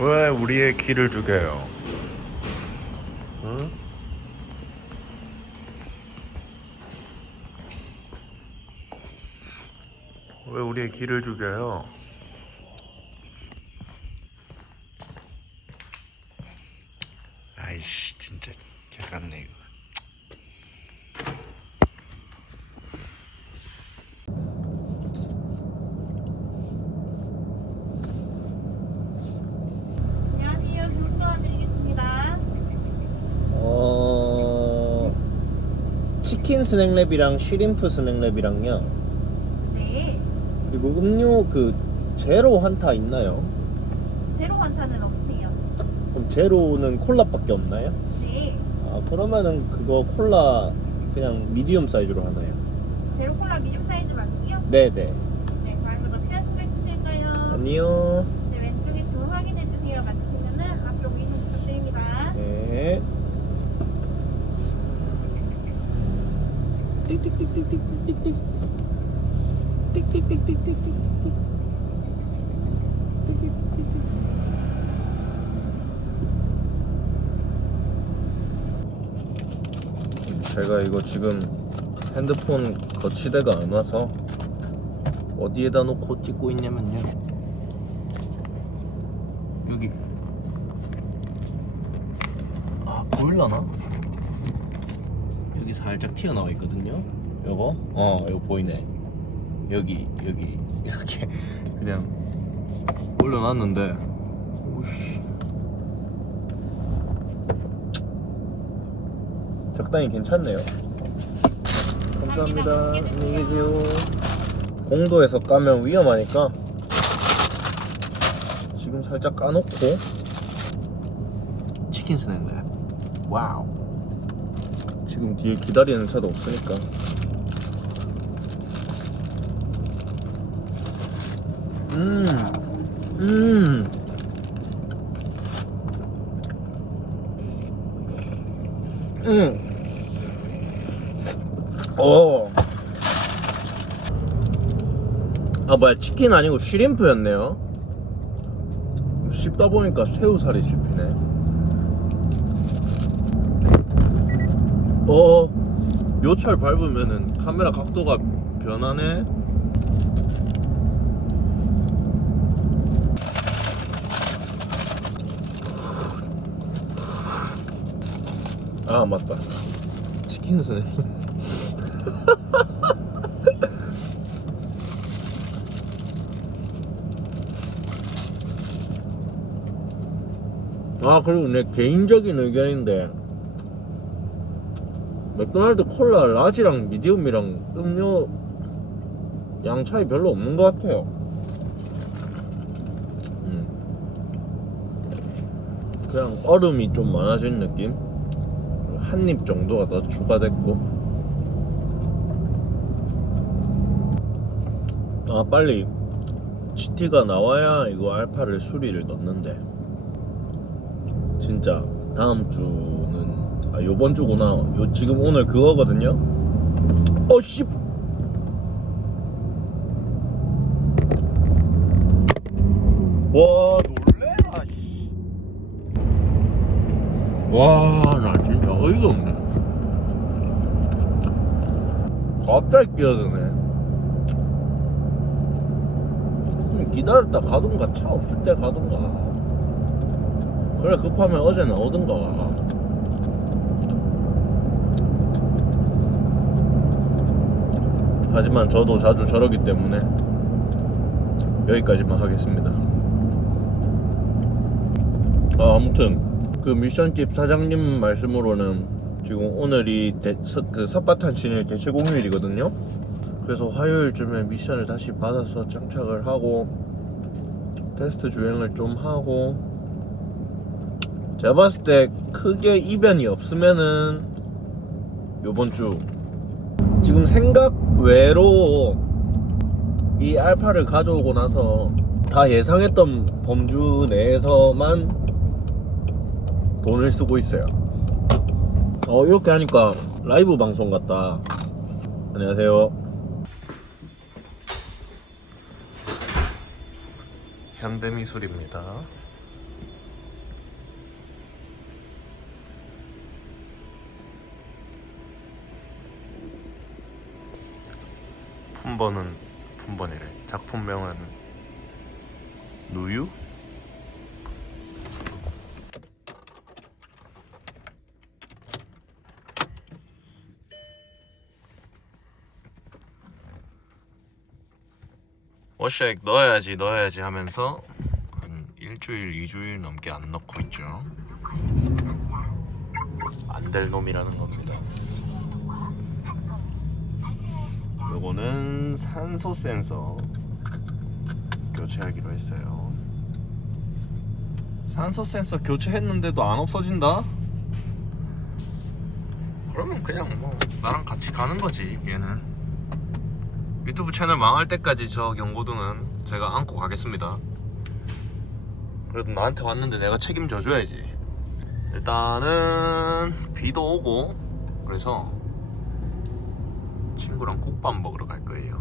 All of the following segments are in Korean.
왜 우리의 길을 죽여요? 응? 왜 우리의 길을 죽여요? 아이씨 진짜 개같네 이거. 안녕하세요. 주문 도와드리겠습니다. 어 치킨 스낵랩이랑 쉬림프 스낵랩이랑요 네. 그리고 음료 그 제로 한타 있나요? 제로 환타는 없으세요. 그럼 제로는 콜라밖에 없나요? 네. 아 그러면은 그거 콜라 그냥 미디움 사이즈로 하나요? 제로 콜라 미디움 사이즈 맞고요. 네네 네. 다음으로 필요한 스낵 드릴까요? 아니요 네. 왼쪽에 줄 확인해 주세요. 맞으시면은 앞으로 이동 부탁드립니다. 네 제가 이거 지금 핸드폰 거치대가 안 와서 어디에다 놓고 찍고 있냐면요 여기 아 보일라나? 여기 살짝 튀어나와 있거든요. 요거? 어 이거 보이네. 여기 여기. 이렇게 그냥 올려놨는데. 오씨. 적당히 괜찮네요. 감사합니다. 안녕히 계세요. 공도에서 까면 위험하니까. 지금 살짝 까놓고. 치킨 스낵랩 와우 지금 뒤에 기다리는 차도 없으니까 음, 음. 음. 어. 아 뭐야 치킨 아니고 쉬림프였네요. 씹다 보니까 새우살이 씹히네. 어, 요철 밟으면은 카메라 각도가 변하네. 아 맞다. 치킨 스낵. 아 그리고 내 개인적인 의견인데 맥도날드 콜라 라지랑 미디움이랑 음료 양 차이 별로 없는 것 같아요. 음. 그냥 얼음이 좀 많아진 느낌? 한 입 정도가 더 추가됐고. 아 빨리 GT가 나와야 이거 알파를 수리를 넣는데. 진짜 다음 주는 아 요번 주구나. 요 지금 오늘 그거거든요. 어 씨. 와 놀래라. 씨. 와, 나 진짜 어이가 없네. 갑자기 끼어드네. 기다렸다 가든가 차 없을 때 가든가. 그래 급하면 어제 나오든가 하지만 저도 자주 저러기 때문에 여기까지만 하겠습니다. 아, 아무튼 그 미션집 사장님 말씀으로는 지금 오늘이 대, 서, 그 삿바탄 신일 대체 공휴일이거든요. 그래서 화요일쯤에 미션을 다시 받아서 장착을 하고 테스트 주행을 좀 하고 제가 봤을 때 크게 이변이 없으면은 요번 주 지금 생각 외로 이 알파를 가져오고 나서 다 예상했던 범주 내에서만 돈을 쓰고 있어요. 어 이렇게 하니까 라이브 방송 같다. 안녕하세요. 현대미술입니다. 품번은 품번이래. 작품명은 누유? 워셔액 넣어야지 넣어야지 하면서 한 일주일 이주일 넘게 안 넣고 있죠. 안 될 놈이라는 겁니다. 요거는 산소 센서 교체하기로 했어요. 산소 센서 교체했는데도 안 없어진다? 그러면 그냥 뭐 나랑 같이 가는 거지 얘는. 유튜브 채널 망할 때까지 저 경고등은 제가 안고 가겠습니다. 그래도 나한테 왔는데 내가 책임져 줘야지. 일단은 비도 오고 그래서 친구랑 국밥 먹으러 갈 거예요.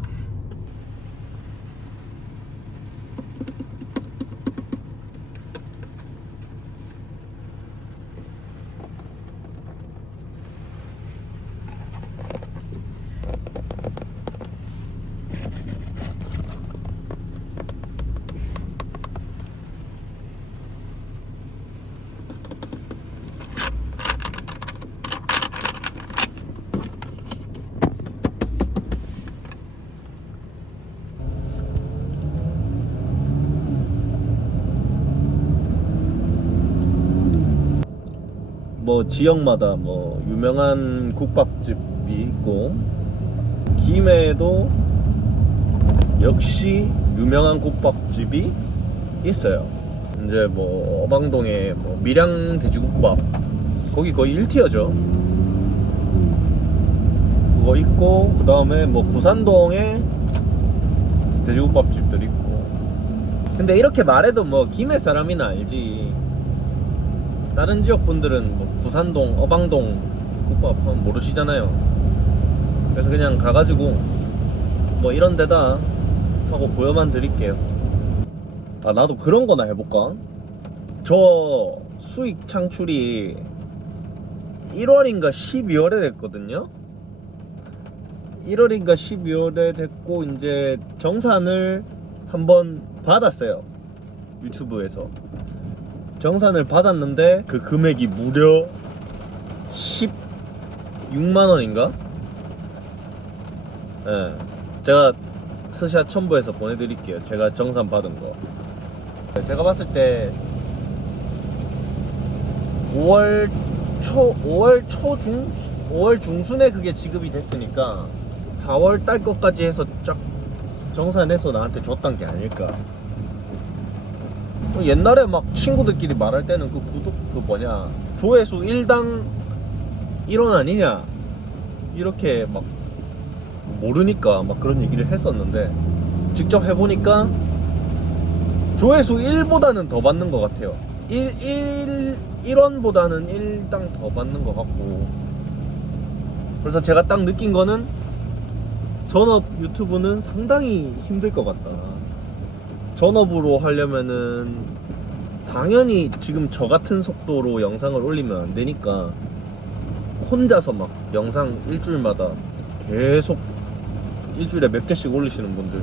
뭐 지역마다 뭐 유명한 국밥집이 있고 김해에도 역시 유명한 국밥집이 있어요. 이제 뭐 어방동에 뭐 밀양 돼지국밥 거기 거의 1티어죠. 그거 있고 그 다음에 뭐 구산동에 돼지국밥집들 있고. 근데 이렇게 말해도 뭐 김해 사람이나 알지. 다른 지역 분들은 뭐 부산동, 어방동 국밥 하면 모르시잖아요. 그래서 그냥 가가지고 뭐 이런 데다 하고 보여만 드릴게요. 아 나도 그런 거나 해볼까? 저 수익 창출이 1월인가 12월에 됐거든요. 1월인가 12월에 됐고 이제 정산을 한번 받았어요. 유튜브에서. 정산을 받았는데 그 금액이 무려 16만 원인가? 예. 제가 스샷 첨부해서 보내드릴게요. 제가 정산 받은 거. 제가 봤을 때 5월 초, 5월 초중, 5월 중순에 그게 지급이 됐으니까 4월 달 것까지 해서 쫙 정산해서 나한테 줬던 게 아닐까. 뭐 옛날에 막 친구들끼리 말할 때는 그 구독 그 뭐냐 조회수 1당 1원 아니냐 이렇게 막 모르니까 막 그런 얘기를 했었는데 직접 해보니까 조회수 1보다는 더 받는 것 같아요. 1, 1, 1원보다는 1당 더 받는 것 같고. 그래서 제가 딱 느낀 거는 전업 유튜브는 상당히 힘들 것 같다 전업으로 하려면은 당연히 지금 저 같은 속도로 영상을 올리면 안 되니까 혼자서 막 영상 일주일마다 계속 일주일에 몇 개씩 올리시는 분들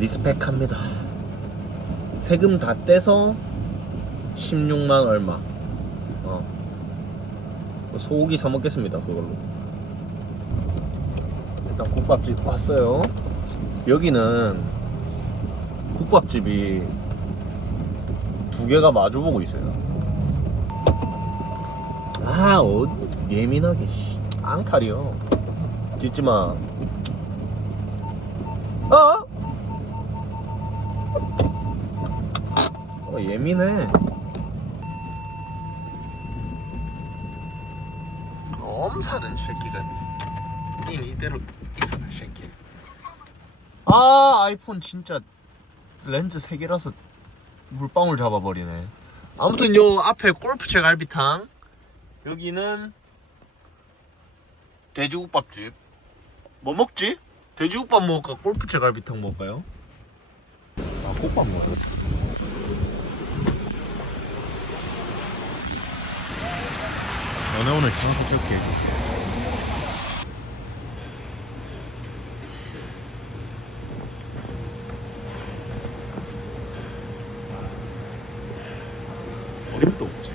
리스펙합니다. 세금 다 떼서 16만 얼마. 어. 소고기 사 먹겠습니다 그걸로. 일단 국밥집 왔어요. 여기는 국밥집이 두 개가 마주보고 있어요. 아, 어, 예민하게, 씨. 앙탈이요. 짖지 마. 어? 어, 예민해. 엄살은 새끼가. 이 이대로 있어, 새끼. 아, 아이폰 진짜 렌즈 3개라서 물방울 잡아버리네. 아무튼 요 앞에 골프채 갈비탕 여기는 돼지국밥집 뭐 먹지? 돼지국밥 먹을까? 골프채 갈비탕 먹을까요? 아 국밥 먹어요 너네 오늘 체크 해줄게. 어림도 없지.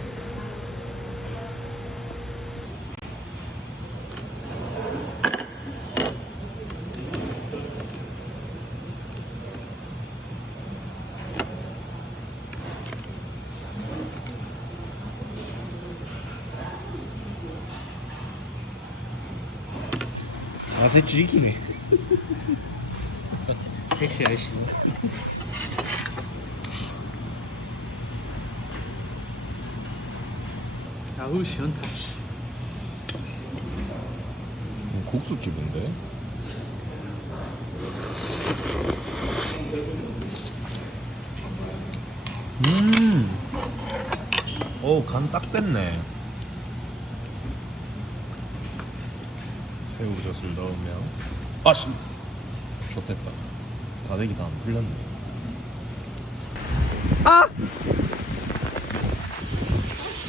자세 지키네. 택시 아저씨. 아우 시원타 국수집인데? 음. 오, 간딱 뺐네. 새우젓을 넣으면 아씨 좋됐다 다대기도 안 풀렸네 아!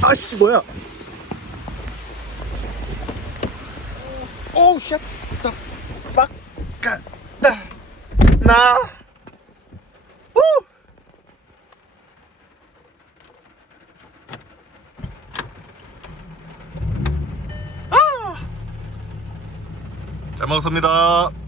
아씨, 뭐야? 오우, 쉣. The fuck? 나. 나. 우! 잘 먹었습니다